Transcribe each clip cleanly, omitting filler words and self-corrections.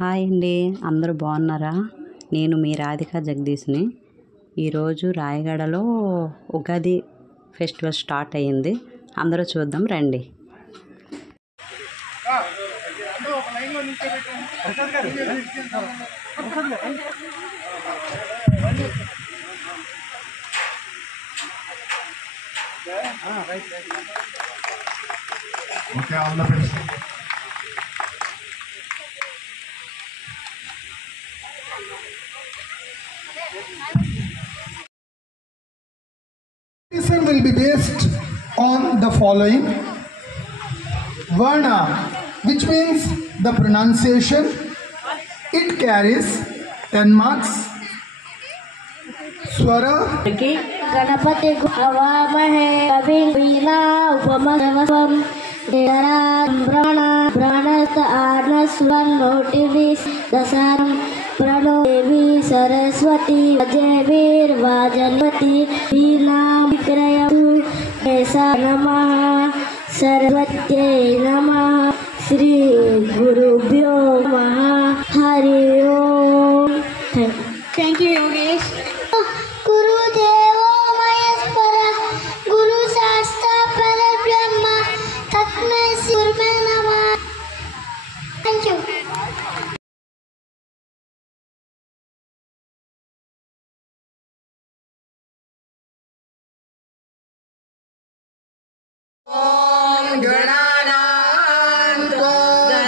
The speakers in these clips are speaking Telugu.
హాయ్ అండి, అందరూ బాగున్నారా? నేను మీ రాధిక జగదీష్ని. ఈరోజు రాయగడలో ఉగాది ఫెస్టివల్ స్టార్ట్ అయ్యింది. అందరూ చూద్దాం రండి. Okay, all the best. Lesson will be based on the following: Varna, which means the pronunciation. It carries 10 marks. Swara, Ganpati हवामहे कविं वीणा उपमस्वं ब्रह्मणस्त आनस्वन्नोटिविस् दशरं प्रणो देवी सरस्वती अजयवीर्वाजन्वती वीणा विक्रयं ऐसा नमः सरस्वत्यै नमः श्री गुरुभ्यो नमः हरि ओम. Thank you, Yogesh. गुरुदेवो महेश्वरः गुरु शास्त्रः परब्रह्म तस्मै श्री नमः. Thank you.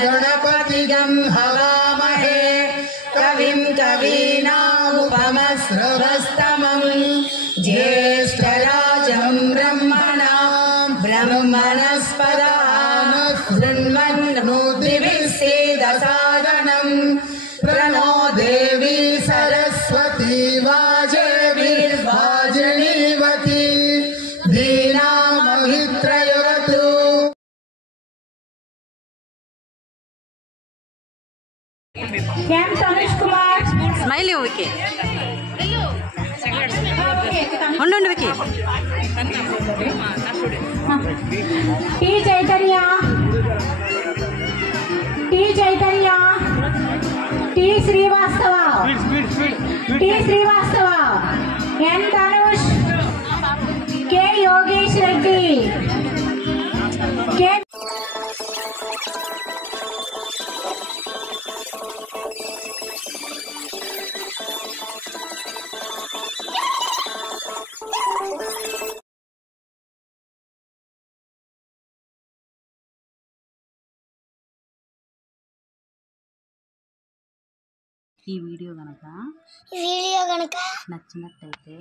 गणपतिगं हवामहे कविं कवीनामुपमस्रवस्तमं ज्येष्ठराजं ब्रह्मणस्पदा शृण्वन्नोतिभिस्सेदसादनं प्रणो देवी सरस्वती वाजवीर्वाजनीवती वीणामहित्रयवतु. तनुष कुमार స్మైల్ వికి ఉండండి వికి. टी चैतन्य टी श्रीवास्तव एन तनुष के योगेश रेड्डी के ఈ వీడియో కనుక నచ్చినట్టయితే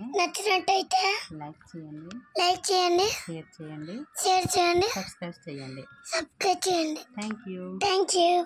లైక్ చేయండి, షేర్ చేయండి, సబ్స్క్రైబ్ చేయండి. Thank you.